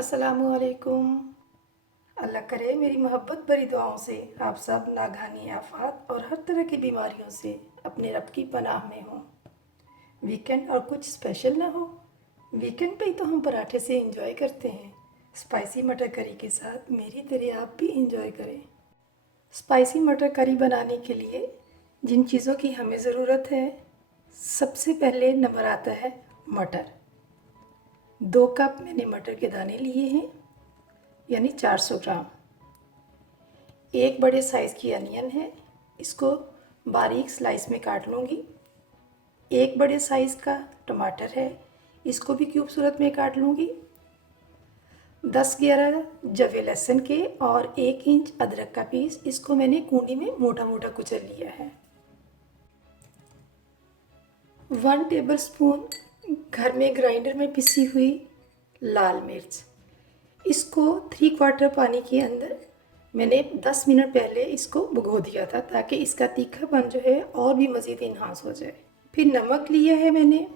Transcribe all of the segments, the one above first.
अस्सलामुअलैकुम। अल्लाह करे मेरी मोहब्बत भरी दुआओं से आप सब नागहानी आफात और हर तरह की बीमारियों से अपने रब की पनाह में हों। वीकेंड और कुछ स्पेशल ना हो। वीकेंड पे ही तो हम पराठे से इंजॉय करते हैं। स्पाइसी मटर करी के साथ मेरी तरह आप भी इंजॉय करें। स्पाइसी मटर करी बनाने के लिए जिन चीज़ों की हमें ज़रूरत है, सबसे पहले नंबर आता है मटर। 2 कप मैंने मटर के दाने लिए हैं, यानी 400 ग्राम। एक बड़े साइज़ की अनियन है, इसको बारीक स्लाइस में काट लूँगी। एक बड़े साइज़ का टमाटर है, इसको भी क्यूब सूरत में काट लूँगी। 10-11 जवे लहसुन के और 1 इंच अदरक का पीस, इसको मैंने कूंडी में मोटा मोटा कुचल लिया है। 1 टेबलस्पून घर में ग्राइंडर में पिसी हुई लाल मिर्च, इसको 3/4 पानी के अंदर मैंने 10 मिनट पहले इसको भिगो दिया था, ताकि इसका तीखापन जो है और भी मज़ीद इन्हांस हो जाए। फिर नमक लिया है मैंने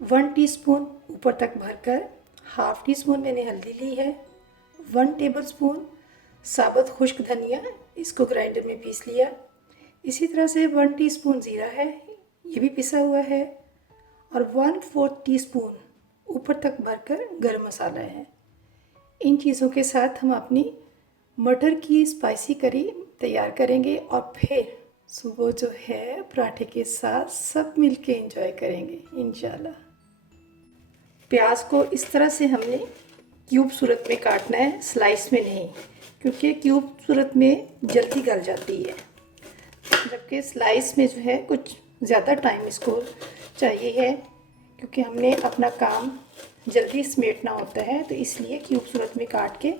1 टीस्पून ऊपर तक भरकर। 1/2 टीस्पून मैंने हल्दी ली है। 1 टेबलस्पून साबुत खुश्क धनिया, इसको ग्राइंडर में पीस लिया। इसी तरह से 1 टीस्पून ज़ीरा है, ये भी पिसा हुआ है। और 1/4 टीस्पून ऊपर तक भरकर गरम मसाला है। इन चीज़ों के साथ हम अपनी मटर की स्पाइसी करी तैयार करेंगे और फिर सुबह जो है पराठे के साथ सब मिलके एंजॉय करेंगे इंशाल्लाह। प्याज को इस तरह से हमने क्यूब सूरत में काटना है, स्लाइस में नहीं, क्योंकि क्यूब सूरत में जल्दी गल जाती है, जबकि स्लाइस में जो है कुछ ज़्यादा टाइम इसको चाहिए है, क्योंकि हमने अपना काम जल्दी समेटना होता है। तो इसलिए क्यूब सूरत में काट के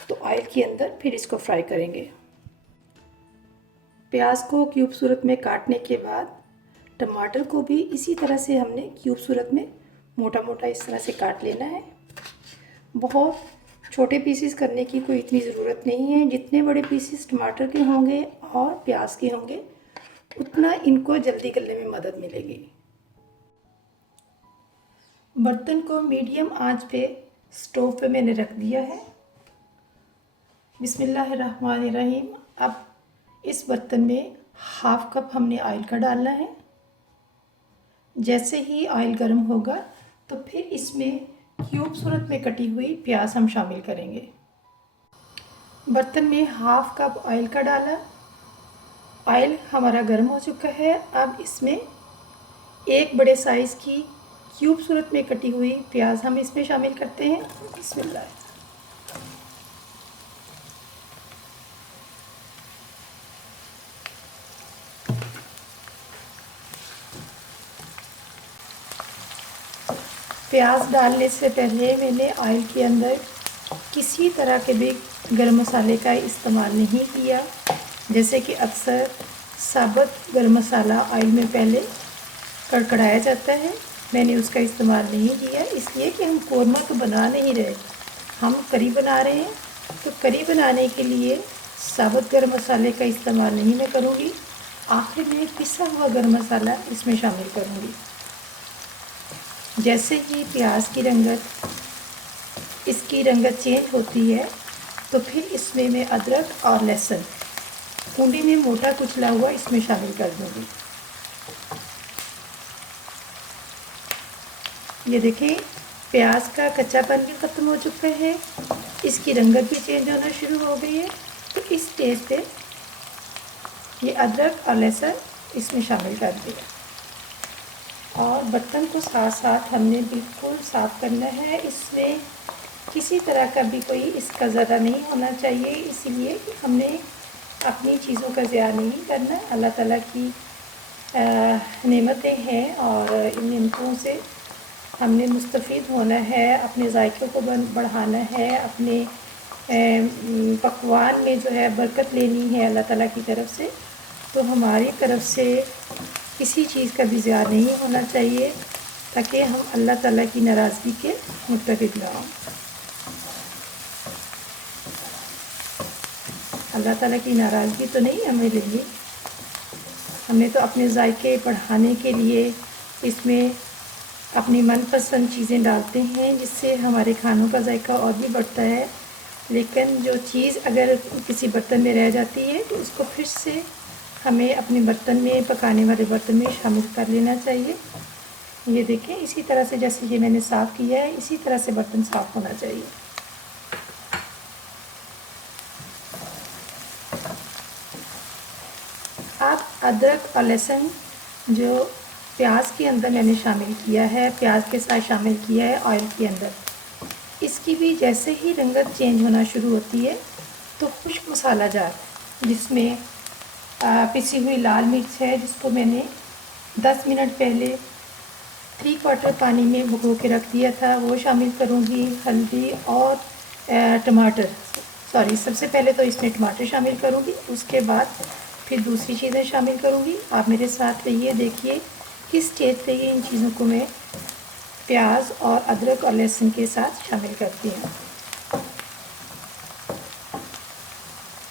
तो ऑयल के अंदर फिर इसको फ्राई करेंगे। प्याज को क्यूब सूरत में काटने के बाद टमाटर को भी इसी तरह से हमने क्यूब सूरत में मोटा मोटा इस तरह से काट लेना है। बहुत छोटे पीसेस करने की कोई इतनी ज़रूरत नहीं है। जितने बड़े पीसेस टमाटर के होंगे और प्याज के होंगे, उतना इनको जल्दी गलने में मदद मिलेगी। बर्तन को मीडियम आंच पे स्टोव पे मैंने रख दिया है। बिस्मिल्लाहिर्रहमानिर्रहीम। अब इस बर्तन में 1/2 कप हमने ऑयल का डालना है। जैसे ही ऑयल गर्म होगा तो फिर इसमें क्यूब सूरत में कटी हुई प्याज हम शामिल करेंगे। बर्तन में 1/2 कप ऑयल का डाला। ऑयल हमारा गर्म हो चुका है। अब इसमें एक बड़े साइज़ की क्यूब सूरत में कटी हुई प्याज हम इसमें शामिल करते हैं। बिस्मिल्लाह। प्याज डालने से पहले मैंने ऑयल के अंदर किसी तरह के भी गरम मसाले का इस्तेमाल नहीं किया। जैसे कि अक्सर साबुत गरम मसाला ऑयल में पहले कड़कड़ाया जाता है, मैंने उसका इस्तेमाल नहीं किया, इसलिए कि हम कोरमा तो बना नहीं रहे, हम करी बना रहे हैं। तो करी बनाने के लिए साबुत गरम मसाले का इस्तेमाल नहीं मैं करूँगी। आखिर में पिसा हुआ गरम मसाला इसमें शामिल करूँगी। जैसे ही प्याज की इसकी रंगत चेंज होती है तो फिर इसमें मैं अदरक और लहसुन कूंडी में मोटा कुचला हुआ इसमें शामिल कर दूँगी। ये देखें, प्याज का कच्चापन भी ख़त्म हो चुका है, इसकी रंगत भी चेंज होना शुरू हो गई है। तो इस स्टेज पे ये अदरक और लहसुन इसमें शामिल कर दिया और बर्तन को साथ साथ हमने बिल्कुल साफ़ करना है। इसमें किसी तरह का भी कोई इसका ज़रा नहीं होना चाहिए, इसीलिए कि हमने अपनी चीज़ों का ज़िया नहीं करना। अल्लाह ताला की नेमतें हैं और इन नेमतों से हमने मुस्तफ़ीद होना है, अपने जायके को बढ़ाना है, अपने पकवान में जो है बरकत लेनी है अल्लाह ताला की तरफ से। तो हमारी तरफ से किसी चीज़ का भी ज़िया नहीं होना चाहिए, ताकि हम अल्लाह ताला की नाराज़गी के मुर्तकिब ना हों। अल्लाह ताला की नाराज़गी तो नहीं हमें लेंगे, हमने तो अपने जायके बढ़ाने के लिए इसमें अपनी मनपसंद चीज़ें डालते हैं जिससे हमारे खानों का जायका और भी बढ़ता है। लेकिन जो चीज़ अगर किसी बर्तन में रह जाती है तो उसको फिर से हमें अपने बर्तन में, पकाने वाले बर्तन में शामिल कर लेना चाहिए। ये देखें, इसी तरह से जैसे ये मैंने साफ़ किया है, इसी तरह से बर्तन साफ़ होना चाहिए। आप अदरक और लहसुन जो प्याज के अंदर मैंने शामिल किया है, प्याज के साथ शामिल किया है ऑयल के अंदर, इसकी भी जैसे ही रंगत चेंज होना शुरू होती है तो खुश्क मसाला जार जिसमें पिसी हुई लाल मिर्च है जिसको मैंने 10 मिनट पहले 3/4 पानी में भिगो के रख दिया था, वो शामिल करूँगी। हल्दी और टमाटर, सॉरी, सबसे पहले तो इसमें टमाटर शामिल करूँगी, उसके बाद फिर दूसरी चीज़ें शामिल करूँगी। आप मेरे साथ रहिए, देखिए किस स्टेज पे ये इन चीज़ों को मैं प्याज और अदरक और लहसुन के साथ शामिल करती हूँ।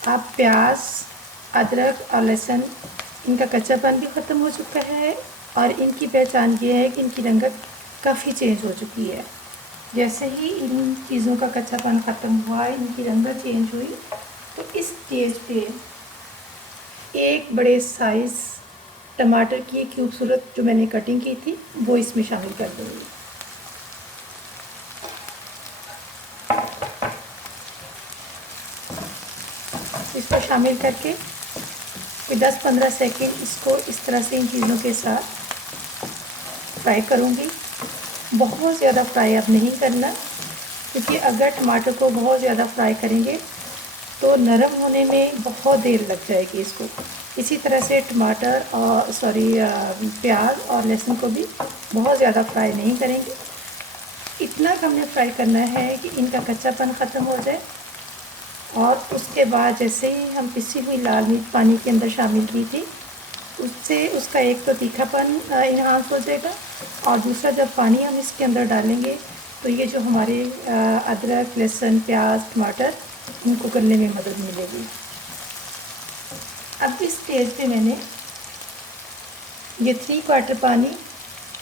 आप प्याज, अदरक और लहसुन, इनका कच्चापन भी ख़त्म हो चुका है और इनकी पहचान ये है कि इनकी रंगत काफ़ी चेंज हो चुकी है। जैसे ही इन चीज़ों का कच्चापन ख़त्म हुआ, इनकी रंगत चेंज हुई, तो इस स्टेज पे एक बड़े साइज़ टमाटर की खूबसूरत जो मैंने कटिंग की थी वो इसमें शामिल कर दूँगी। इसको शामिल करके फिर 10-15 सेकंड इसको इस तरह से इन चीज़ों के साथ फ्राई करूँगी। बहुत ज़्यादा फ्राई अब नहीं करना, क्योंकि अगर टमाटर को बहुत ज़्यादा फ्राई करेंगे तो नरम होने में बहुत देर लग जाएगी इसको। इसी तरह से टमाटर और प्याज और लहसुन को भी बहुत ज़्यादा फ्राई नहीं करेंगे। इतना हमने फ्राई करना है कि इनका कच्चापन ख़त्म हो जाए। और उसके बाद जैसे ही हम पिसी हुई लाल मिर्च पानी के अंदर शामिल की थी, उससे उसका एक तो तीखापन इन्हांस हो जाएगा और दूसरा जब पानी हम इसके अंदर डालेंगे तो ये जो हमारे अदरक, लहसुन, प्याज, टमाटर, इनको गलने में मदद मिलेगी। अब इस स्टेज पे मैंने ये 3/4 पानी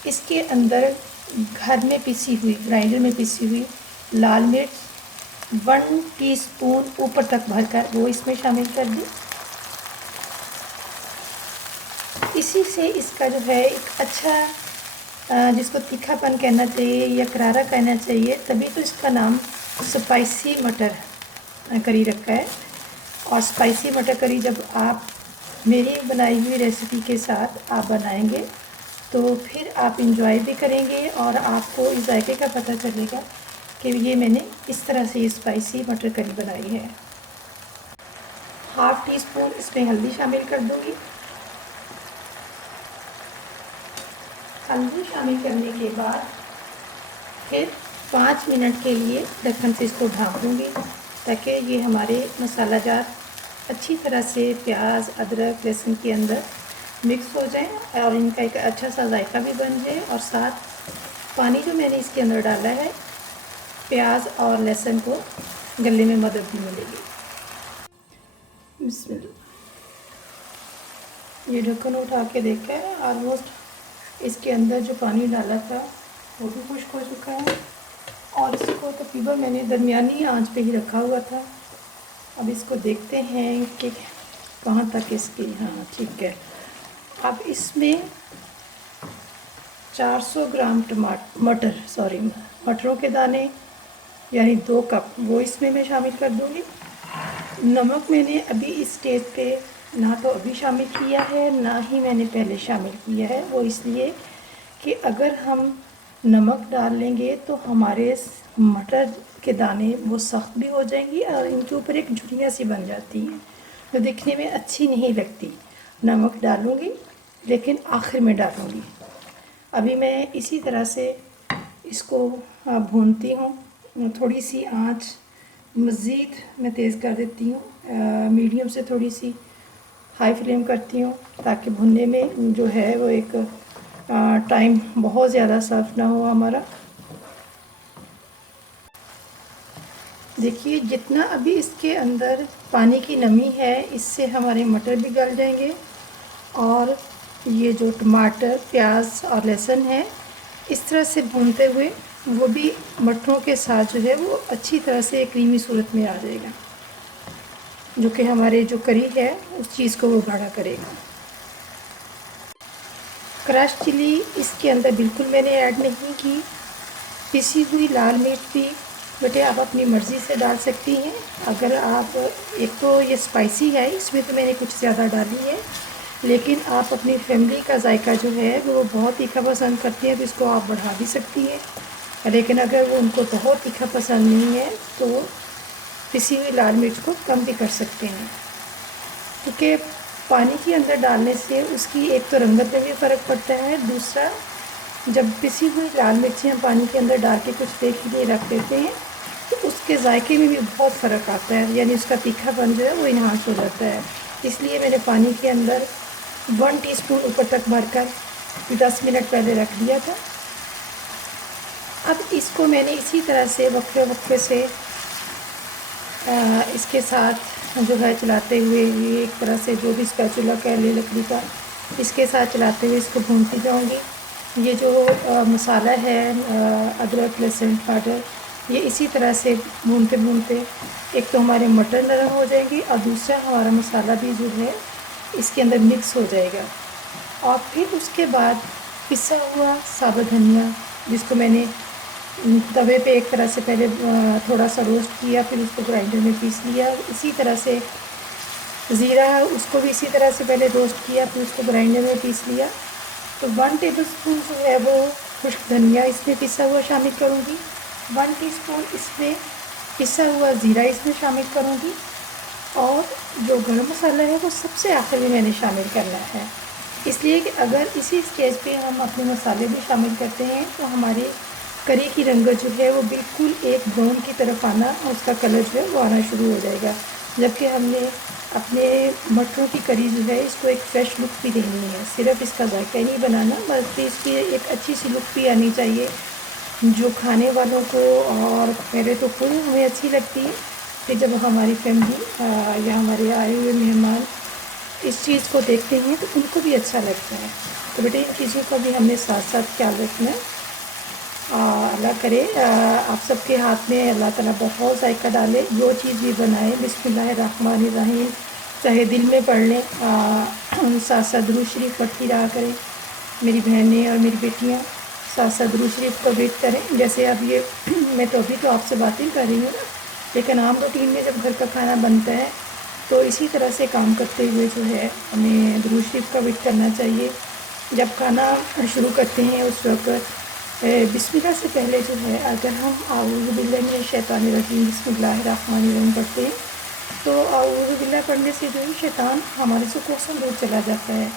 इसके अंदर घर में पिसी हुई, ग्राइंडर में पिसी हुई लाल मिर्च 1 टीस्पून ऊपर तक भरकर वो इसमें शामिल कर दी। इसी से इसका जो है एक अच्छा जिसको तीखापन कहना चाहिए या करारा कहना चाहिए, तभी तो इसका नाम स्पाइसी मटर करी रखा है। और स्पाइसी मटर करी जब आप मेरी बनाई हुई रेसिपी के साथ आप बनाएंगे तो फिर आप इंजॉय भी करेंगे और आपको इस जायके का पता चलेगा कि ये मैंने इस तरह से स्पाइसी मटर करी बनाई है। 1/2 टीस्पून इसमें हल्दी शामिल कर दूँगी। हल्दी शामिल करने के बाद फिर 5 मिनट के लिए ढक्कन से इसको ढाँप दूँगी ताकि ये हमारे मसाला जार अच्छी तरह से प्याज, अदरक, लहसुन के अंदर मिक्स हो जाए और इनका एक अच्छा सा जायका भी बन जाए। और साथ पानी जो मैंने इसके अंदर डाला है, प्याज और लहसुन को गलने में मदद भी मिलेगी। बिस्मिल्लाह। ये ढक्कन उठा के देखा है, ऑलमोस्ट इसके अंदर जो पानी डाला था वो भी खुश्क हो चुका है और इसको तकरीबन मैंने दरमियानी आंच पे ही रखा हुआ था। अब इसको देखते हैं कि कहाँ तक इसकी, हाँ ठीक है। अब इसमें 400 ग्राम मटरों के दाने यानी 2 कप वो इसमें मैं शामिल कर दूँगी। नमक मैंने अभी इस स्टेज पे ना तो अभी शामिल किया है, ना ही मैंने पहले शामिल किया है। वो इसलिए कि अगर हम नमक डाल लेंगे तो हमारे मटर के दाने वो सख्त भी हो जाएंगी और इनके ऊपर एक झुर्रियाँ सी बन जाती हैं जो दिखने में अच्छी नहीं लगती। नमक डालूँगी लेकिन आखिर में डालूँगी। अभी मैं इसी तरह से इसको भूनती हूँ। थोड़ी सी आँच मज़ीद मैं तेज़ कर देती हूँ, मीडियम से थोड़ी सी हाई फ्लेम करती हूँ ताकि भुनने में जो है वो एक टाइम बहुत ज़्यादा सर्फ ना हो हमारा। देखिए जितना अभी इसके अंदर पानी की नमी है इससे हमारे मटर भी गल जाएंगे और ये जो टमाटर, प्याज और लहसुन है इस तरह से भूनते हुए वो भी मटरों के साथ जो है वो अच्छी तरह से क्रीमी सूरत में आ जाएगा, जो कि हमारे जो करी है उस चीज़ को वो गाढ़ा करेगा। क्रश चिली इसके अंदर बिल्कुल मैंने ऐड नहीं की। पिसी हुई लाल मिर्च भी बेटे आप अपनी मर्ज़ी से डाल सकती हैं। अगर आप, एक तो ये स्पाइसी है, इसमें तो मैंने कुछ ज़्यादा डाली है, लेकिन आप अपनी फैमिली का जायका जो है वो बहुत तीखा पसंद करती हैं तो इसको आप बढ़ा भी सकती हैं। लेकिन अगर वो उनको बहुत तीखा पसंद नहीं है तो पिसी हुई लाल मिर्च को कम भी कर सकते हैं, क्योंकि पानी के अंदर डालने से उसकी एक तो रंगत में भी फ़र्क पड़ता है, दूसरा जब पिसी हुई लाल मिर्ची हम पानी के अंदर डाल के कुछ देर के लिए रख देते हैं तो उसके जायके में भी बहुत फ़र्क आता है, यानी उसका तीखापन जो है वो इन्हांस हो जाता है। इसलिए मैंने पानी के अंदर 1 टीस्पून ऊपर तक भरकर 10 मिनट पहले रख दिया था। अब इसको मैंने इसी तरह से वक्फे वक्फे से इसके साथ जो है चलाते हुए, ये एक तरह से जो भी स्पैचुला कह ले लकड़ी का, इसके साथ चलाते हुए इसको भूनती जाऊंगी। ये जो मसाला है अदरक लहसुन पाउडर, ये इसी तरह से भूनते भूनते एक तो हमारे मटर नरम हो जाएंगे और दूसरा हमारा मसाला भी जो है इसके अंदर मिक्स हो जाएगा। और फिर उसके बाद पिसा हुआ साबुत धनिया, जिसको मैंने तवे पे एक तरह से पहले थोड़ा सा रोस्ट किया, फिर उसको ग्राइंडर में पीस लिया। इसी तरह से ज़ीरा, उसको भी इसी तरह से पहले रोस्ट किया, फिर उसको ग्राइंडर में पीस लिया। तो 1 टेबलस्पून जो है वो खुश्क धनिया इसमें पिसा हुआ शामिल करूँगी, 1 टीस्पून इसमें पिसा हुआ ज़ीरा इसमें शामिल करूँगी, और जो गरम मसाला है वो सबसे आखिर में मैंने शामिल करना है, इसलिए कि अगर इसी स्टेज पे हम अपने मसाले भी शामिल करते हैं तो हमारी करी की रंगत जो है वो बिल्कुल एक ब्राउन की तरफ आना, और उसका कलर जो है वो आना शुरू हो जाएगा। जबकि हमने अपने मटरों की करी जो है इसको एक फ़्रेश लुक भी देनी है, सिर्फ इसका जायका ही नहीं बनाना, बल्कि इसकी एक अच्छी सी लुक भी आनी चाहिए जो खाने वालों को, और पहले तो खुद हमें अच्छी लगती है, फिर जब हमारी फैमिली या हमारे आए हुए मेहमान इस चीज़ को देखते हैं तो उनको भी अच्छा लगता है। तो बेटे इन चीज़ों का भी हमने साथ साथ ख्याल रखना है। अल्लाह करे आप सबके हाथ में अल्लाह ताला बहुत जायका डाले, जो चीज़ भी बनाए बिस्मिल्लाहिर्रहमानिर्रहीम चाहे दिल में पढ़ लें, साथ साथ दुरूद शरीफ पढ़ती रहा करें। मेरी बहनें और मेरी बेटियाँ साथ साथ दुरूद शरीफ को वेट करें। जैसे अब ये मैं तो अभी तो आपसे बातें कर रही हूँ ना, लेकिन आम रूटीन में जब घर का खाना बनता है तो इसी तरह से काम करते हुए जो है हमें दुरूद शरीफ का वेट करना चाहिए। जब खाना शुरू करते हैं उस वक्त बिस्मिल्लाह से पहले जो है अगर हम आऊज़ु बिल्लाहि मिनश शैतानिर रजीम बिस्मिल्लाहिर्रहमानिर्रहीम पढ़ते हैं तो आऊज़ु बिल्लाह पढ़ने से जो है शैतान हमारे से कोसों दूर चला जाता है।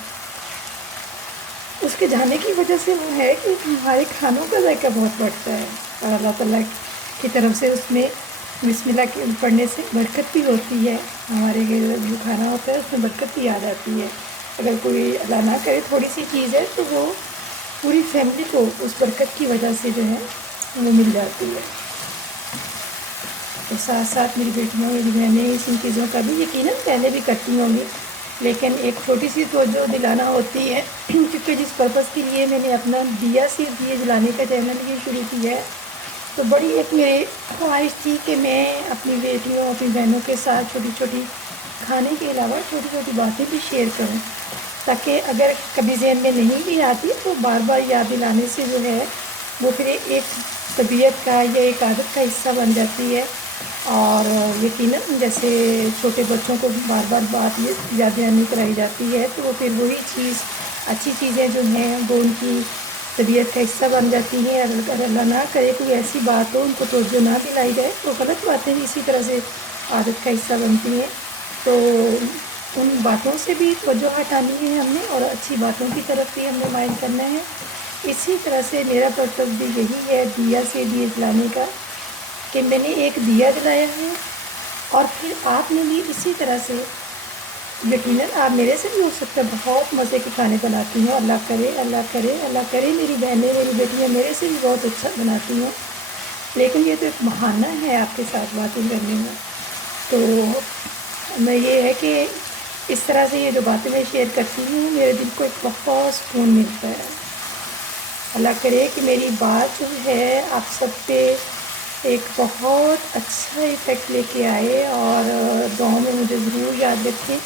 उसके जाने की वजह से वो है कि हमारे खानों का जायका बहुत बढ़ता है, और अल्लाह ताला की तरफ से उसमें बिस्मिल्लाह के पढ़ने से बरकत भी होती है। हमारे जो खाना होता है उसमें बरकत भी आ जाती है। अगर कोई अल्लाह ना करे थोड़ी सी चीज़ है तो वो पूरी फैमिली को उस बरकत की वजह से जो है वो मिल जाती है। तो साथ साथ मेरी बेटियाँ मेरी बहनें इस इन चीज़ों का भी यकीनन पहले भी करती होंगी, लेकिन एक छोटी सी तवज्जो दिलाना होती है क्योंकि जिस पर्पज़ के लिए मैंने अपना दिया से दिए जलाने का चैनल ये शुरू किया है, तो बड़ी एक मेरी ख्वाहिश थी कि मैं अपनी बेटियों अपनी बहनों के साथ छोटी छोटी खाने के अलावा छोटी छोटी बातें भी शेयर करूं, ताकि अगर कभी जहन में नहीं भी आती तो बार बार याद दिलाने से जो है वो फिर एक तबीयत का या एक आदत का हिस्सा बन जाती है। और यकीनन जैसे छोटे बच्चों को बार बार बात ये याद दहानी कराई जाती है तो वो फिर वही चीज़ अच्छी चीज़ें जो हैं वो उनकी तबीयत का हिस्सा बन जाती हैं। अगर अल्लाह ना करे कोई ऐसी बात हो उनको तवज्जो ना दिलाई जाए तो गलत बातें भी इसी तरह से आदत का हिस्सा बनती हैं। तो उन बातों से भी तवज्जो हटानी है हमने और अच्छी बातों की तरफ भी हमने माइल करना है। इसी तरह से मेरा पर्पज़ भी यही है दिया से दिए जलाने का, कि मैंने एक दिया जलाया है और फिर आपने भी इसी तरह से यकीनन आप मेरे से भी हो सकता है बहुत मज़े के खाने बनाती हैं। अल्लाह करे अल्लाह करे अल्लाह करे मेरी बहनें मेरी बेटियाँ मेरे से भी बहुत अच्छा बनाती हैं, लेकिन ये तो एक बहाना है आपके साथ बातें करने में। तो मैं ये है कि इस तरह से ये जो बातें मैं शेयर करती हूँ मेरे दिल को एक बहुत सुकून मिलता है। अल्लाह करे कि मेरी बात जो है आप सब पे एक बहुत अच्छा इफ़ेक्ट लेके आए और दुआओं में मुझे ज़रूर याद रखें।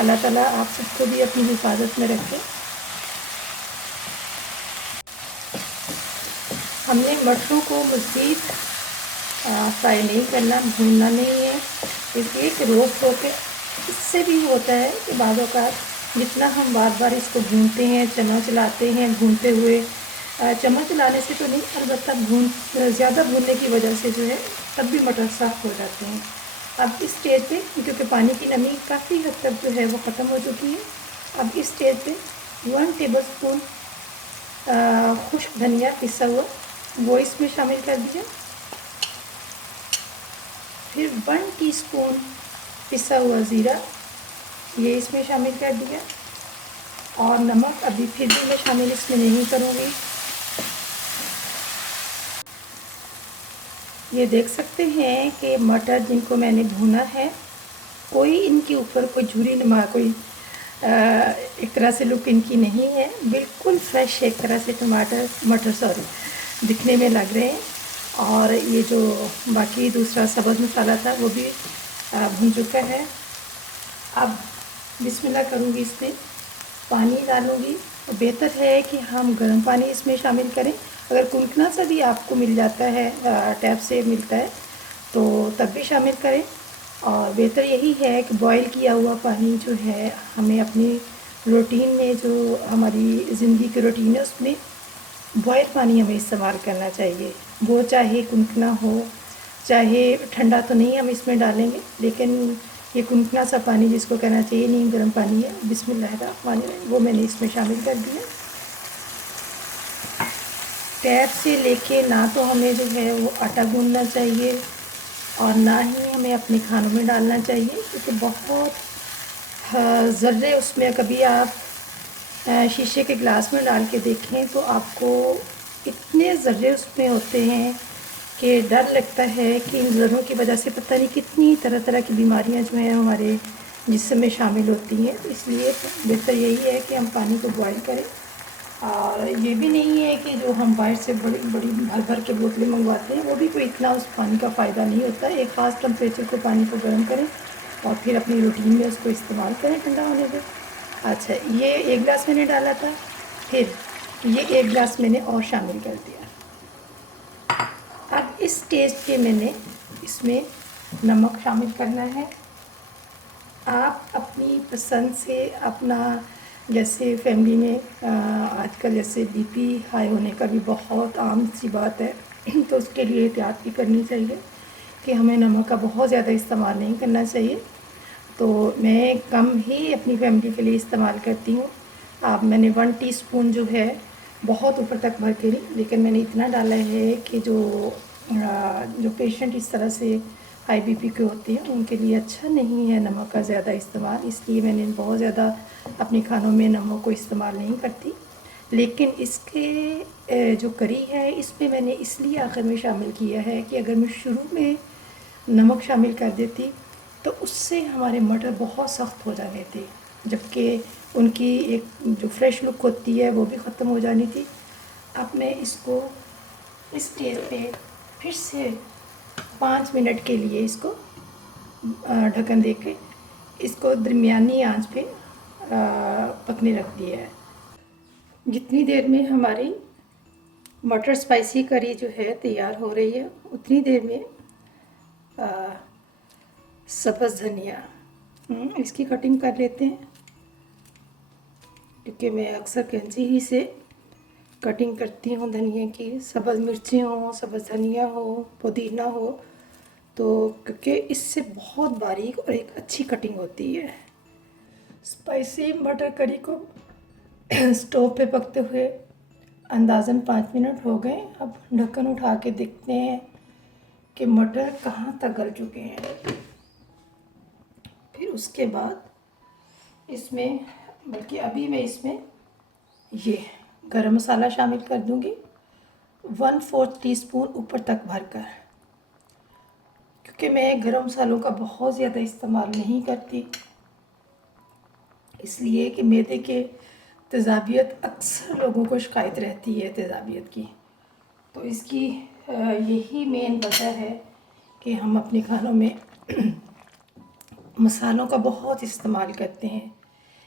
अल्लाह ताला आप सबको भी अपनी हिफाजत में रखे। हमने मटरों को मज़ीद फ्राई नहीं करना, भूनना नहीं है, इसलिए कि रोस्ट होके इससे भी होता है कि बाज़ औक़ात जितना हम बार बार इसको भूनते हैं, चम्मच चलाते हैं भूनते हुए, चम्मच चलाने से तो नहीं, अलबत्ता ज़्यादा भूनने की वजह से जो है तब भी मटर साफ़ हो जाते हैं। अब इस स्टेज पे क्योंकि पानी की नमी काफ़ी हद तक जो है वो ख़त्म हो चुकी है, अब इस स्टेज पे 1 टेबलस्पून खुश्क धनिया पिसा हुआ वो इसमें शामिल कर दिया। फिर 1 टीस्पून पिसा हुआ ज़ीरा ये इसमें शामिल कर दिया। और नमक अभी फिर भी मैं शामिल इसमें नहीं करूँगी। ये देख सकते हैं कि मटर जिनको मैंने भुना है, कोई इनके ऊपर कोई झुरी नुमा कोई एक तरह से लुक इनकी नहीं है, बिल्कुल फ्रेश एक तरह से मटर दिखने में लग रहे हैं। और ये जो बाकी दूसरा सब्ज़ मसाला था वो भी भुन चुका है। अब बिस्मिल्लाह करूँगी, इसमें पानी डालूँगी। बेहतर है कि हम गर्म पानी इसमें शामिल करें, अगर कुनकुना सा भी आपको मिल जाता है, टैप से मिलता है तो तब भी शामिल करें। और बेहतर यही है कि बॉईल किया हुआ पानी जो है हमें अपनी रूटीन में, जो हमारी ज़िंदगी की रूटीन है उसमें बॉयल पानी हमें इस्तेमाल करना चाहिए। वो चाहे कुनकुना हो, चाहे ठंडा तो नहीं हम इसमें डालेंगे, लेकिन ये कुनकुना सा पानी जिसको कहना चाहिए, नीम गर्म पानी है, बिस्मिल्लाहिर्रहमानिर्रहीम, वो मैंने इसमें शामिल कर दिया। टैप से लेके ना तो हमें जो है वो आटा गूंदना चाहिए और ना ही हमें अपने खानों में डालना चाहिए, क्योंकि बहुत ज़र्रे उसमें, कभी आप शीशे के गिलास में डाल के देखें तो आपको इतने ज़र्रे उसमें होते हैं कि डर लगता है कि इन ज़र्रों की वजह से पता नहीं कितनी तरह तरह की बीमारियां जो हैं हमारे जिस्म में शामिल होती हैं। तो इसलिए बेहतर यही है कि हम पानी को बॉईल करें। और ये भी नहीं है कि जो हम बाहर से बड़ी बड़ी भर भर के बोतलें मंगवाते हैं वो भी कोई इतना उस पानी का फ़ायदा नहीं होता। एक ख़ास टेम्परेचर को पानी को गर्म करें और फिर अपनी रूटीन में उसको इस्तेमाल करें ठंडा होने पर। अच्छा, ये 1 गिलास मैंने डाला था, फिर ये 1 गिलास मैंने और शामिल कर दिया। अब इस स्टेज पे मैंने इसमें नमक शामिल करना है। आप अपनी पसंद से अपना, जैसे फैमिली में आजकल जैसे बीपी हाई होने का भी बहुत आम सी बात है तो उसके लिए एहतियात भी करनी चाहिए कि हमें नमक का बहुत ज़्यादा इस्तेमाल नहीं करना चाहिए। तो मैं कम ही अपनी फैमिली के लिए इस्तेमाल करती हूँ। अब मैंने 1 टीस्पून जो है, बहुत ऊपर तक भर के नहीं, लेकिन मैंने इतना डाला है कि जो पेशेंट इस तरह से हाई बीपी के होते हैं उनके लिए अच्छा नहीं है नमक का ज़्यादा इस्तेमाल, इसलिए मैंने बहुत ज़्यादा अपने खानों में नमक को इस्तेमाल नहीं करती। लेकिन इसके जो करी है इसमें मैंने इसलिए आखिर में शामिल किया है कि अगर मैं शुरू में नमक शामिल कर देती तो उससे हमारे मटर बहुत सख्त हो जाने थे, जबकि उनकी एक जो फ्रेश लुक होती है वो भी ख़त्म हो जानी थी। अब मैं इसको इस स्टेज पे फिर से 5 मिनट के लिए इसको ढक्कन दे के इसको दरमियानी आंच पे पकने रख दिया है। जितनी देर में हमारी मटर स्पाइसी करी जो है तैयार हो रही है, उतनी देर में सब्ज़ धनिया इसकी कटिंग कर लेते हैं, क्योंकि मैं अक्सर कैंची ही से कटिंग करती हूँ धनिया की। सब्ज़ मिर्ची हो, सब्ज़ धनिया हो, पुदीना हो, तो क्योंकि इससे बहुत बारीक और एक अच्छी कटिंग होती है। स्पाइसी मटर करी को स्टोव पे पकते हुए अंदाज़न 5 मिनट हो गए। अब ढक्कन उठा के देखते हैं कि मटर कहाँ तक गल चुके हैं। फिर उसके बाद इसमें, बल्कि अभी मैं इसमें ये गरम मसाला शामिल कर दूंगी 1/4 टीस्पून ऊपर तक भरकर, क्योंकि मैं गरम मसालों का बहुत ज़्यादा इस्तेमाल नहीं करती, इसलिए कि मैदे के तेज़ाबियत अक्सर लोगों को शिकायत रहती है तेज़ाबियत की, तो इसकी यही मेन वजह है कि हम अपने खानों में मसालों का बहुत इस्तेमाल करते हैं।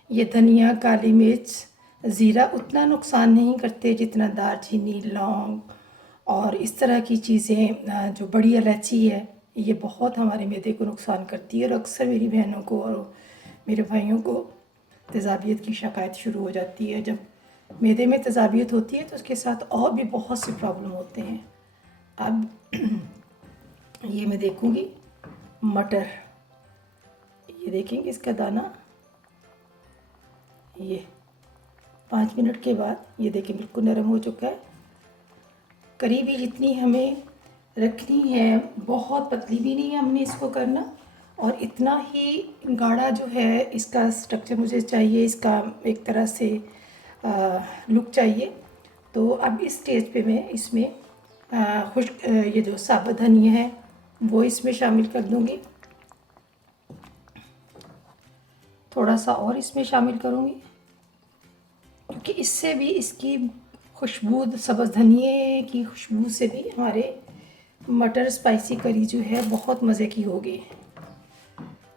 ये धनिया, काली मिर्च, ज़ीरा उतना नुकसान नहीं करते जितना दालचीनी, लौंग और इस तरह की चीज़ें, जो बड़ी इलायची है, ये बहुत हमारे मैदे को नुकसान करती है और अक्सर मेरी बहनों को और मेरे भाइयों को तेज़ाबियत की शिकायत शुरू हो जाती है। जब मैदे में तेज़ाबियत होती है तो उसके साथ और भी बहुत से प्रॉब्लम होते हैं। अब ये मैं देखूँगी मटर, ये देखेंगे इसका दाना, ये 5 मिनट के बाद ये देखिए बिल्कुल नरम हो चुका है। करीबी जितनी हमें रखनी है, बहुत पतली भी नहीं है हमने इसको करना, और इतना ही गाढ़ा जो है इसका स्ट्रक्चर मुझे चाहिए, इसका एक तरह से लुक चाहिए। तो अब इस स्टेज पे मैं इसमें खुश्क ये जो साबुत धनिया है वो इसमें शामिल कर दूँगी। थोड़ा सा और इसमें शामिल करूँगी क्योंकि इससे भी इसकी खुशबू, सब्ज़ धनिए की खुशबू से भी हमारे मटर स्पाइसी करी जो है बहुत मज़े की होगी।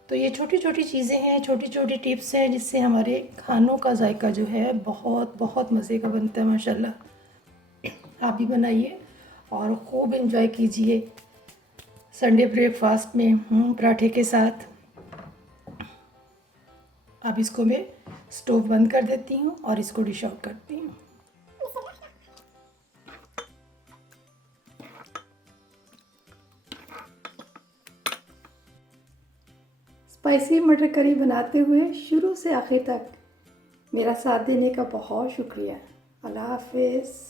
तो ये छोटी छोटी चीज़ें हैं, छोटी छोटी टिप्स हैं जिससे हमारे खानों का जायका जो है बहुत बहुत मज़े का बनता है माशाल्लाह। आप भी बनाइए और खूब एंजॉय कीजिए संडे ब्रेकफास्ट में पराठे के साथ। अब इसको मैं स्टोव बंद कर देती हूँ और इसको डिश आउट करती हूँ। स्पाइसी मटर करी बनाते हुए शुरू से आखिर तक मेरा साथ देने का बहुत शुक्रिया। अल्लाह हाफ़िज़।